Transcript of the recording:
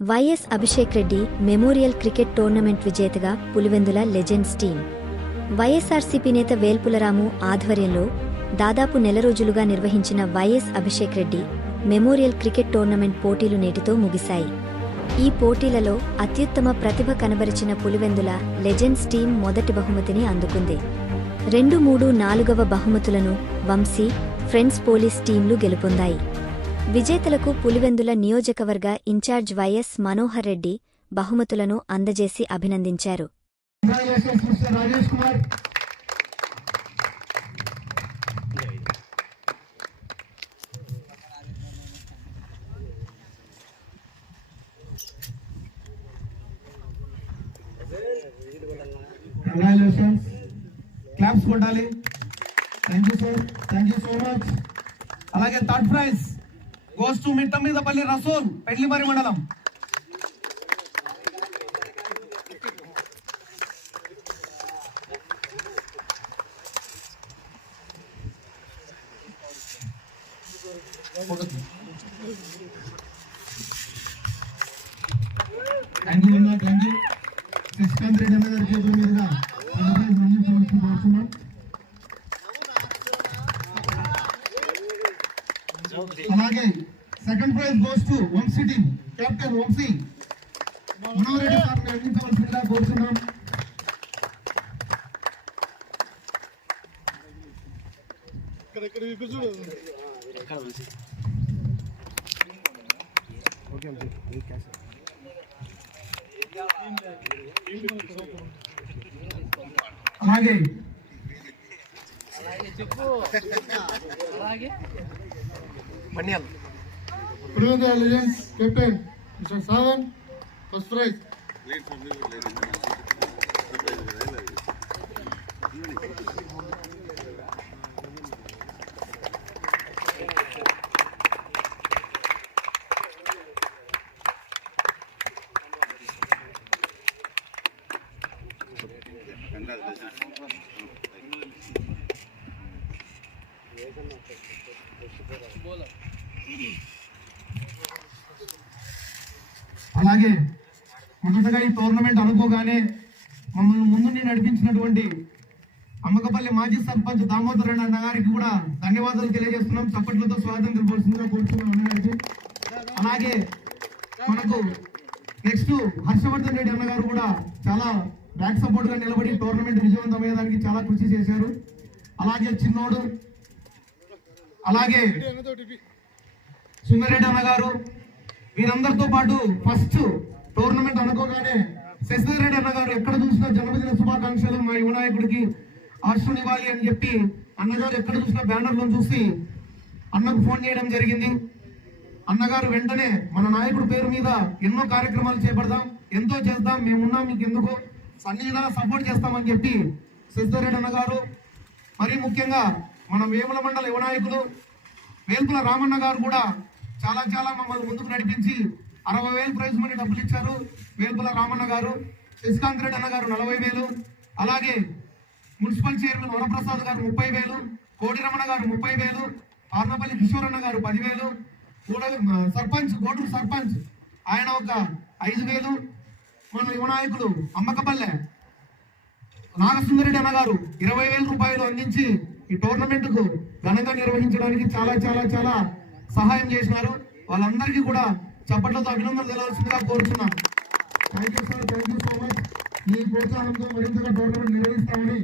YS Abhishek Reddy memorial cricket tournament విజేతగా Pulivendula legends team. YSRCP నేత వేల్పులరాము ఆధ్వర్యంలో దాదాపు నెల రోజులుగా నిర్వహించిన YS Abhishek Reddy memorial cricket tournament పోటీలు నేటితో ముగిశాయి. ఈ పోటీలలో అత్యుత్తమ ప్రతిభ కనబరిచిన పులివెందుల లెజెండ్స్ టీం మొదటి బహుమతిని అందుకుంది. రెండు మూడు నాలుగవ బహుమతులను వంశీ ఫ్రెండ్స్ పోలీస్ టీంలు గెలుపొందాయి. విజేతలకు పులివెందుల నియోజకవర్గ in charge YS Manohar Reddy బహుమతులను అందజేసి అభినందించారు. కొట్టాలి. Thank you thank you so much అలాగే third prize goes to Mitta Rasool Pellimari మండలం. థ్యాంక్ యూ థ్యాంక్ యూ చేతుల మీదుగా కోరుతున్నాం అలాగే second prize goes to Vamsi team captain Vamsi Manohar Reddy సార్ని అందించవలసిందిగా కోరుతున్నాం అలాగే. Pulivendula legends captain mister Savan first prize అలాగే మొదటగా ఈ టోర్నమెంట్ అనుకోగానే మమ్మల్ని ముందుండి నడిపించినటువంటి అమ్మకపల్లి మాజీ సర్పంచ్ దామోదర్ అన్న గారికి కూడా ధన్యవాదాలు తెలియజేస్తున్నాం. చప్పట్లతో స్వాగతం తెలియవలసిందిగా కోరుతున్నాం అలాగే మనకు నెక్స్ట్ హర్షవర్ధన్ రెడ్డి అన్నగారు కూడా చాలా బ్యాక్ సపోర్ట్గా నిలబడి టోర్నమెంట్ విజయవంతమయ్యేదానికి చాలా కృషి చేశారు. అలాగే చిన్నోడు అలాగే సుందరెడ్డి అన్న గారు వీరందరితో పాటు ఫస్ట్ టోర్నమెంట్ అనుకోగానే శశిధర్ రెడ్డి అన్న గారు ఎక్కడ చూసినా జన్మదిన శుభాకాంక్షలు మా వినాయకుడికి నాయకుడికి ఆశ్రనివ్వాలి అని చెప్పి అన్నగారు ఎక్కడ చూసినా బ్యానర్లో చూసి అన్నకు ఫోన్ చేయడం జరిగింది. అన్నగారు వెంటనే మన నాయకుడి పేరు మీద ఎన్నో కార్యక్రమాలు చేపడదాం ఎంతో చేద్దాం మేమున్నాం మీకు ఎందుకు అన్ని విధాలా సపోర్ట్ చేస్తామని చెప్పి శశిధర్ అన్నగారు మరీ ముఖ్యంగా మన వేముల మండల యువ నాయకులు వేల్పుల రామన్న గారు కూడా చాలా చాలా మమ్మల్ని ముందుకు నడిపించి అరవై వేలు ప్రైజ్ మనీ డబ్బులు ఇచ్చారు వేల్పుల రామన్న గారు శశికాంత్ రెడ్డి అన్న గారు నలభై వేలు అలాగే మున్సిపల్ చైర్మన్ వరప్రసాద్ గారు ముప్పై వేలు కోడి రమణ గారు ముప్పై వేలు పార్నపల్లి కిషోరన్న గారు పదివేలు కూడా సర్పంచ్ గోడూరు సర్పంచ్ ఆయన ఒక ఐదు వేలు మన యువ నాయకులు అమ్మకపల్లె నాగసుందరెడ్డి అన్న గారు ఇరవై వేల రూపాయలు అందించి ఈ టోర్నమెంట్కు ఘనంగా నిర్వహించడానికి చాలా చాలా చాలా సహాయం చేసినారు. వాళ్ళందరికీ కూడా చప్పట్లతో అభినందనలు తెలవాల్సిందిగా కోరుతున్నాను thank you sir thank you so much మీ ప్రోత్సాహంతో మరింతగా టోర్నమెంట్ నిర్వహిస్తామని